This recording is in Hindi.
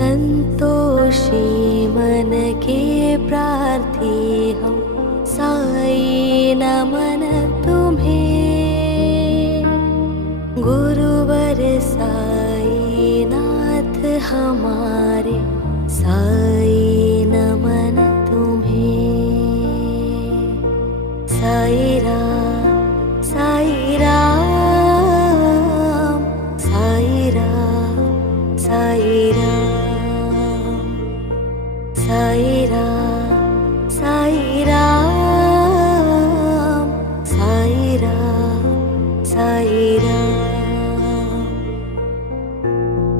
संतोषी मन के प्रार्थी हम साई नमन तुम्हें। गुरुवर साई नाथ हमारे साई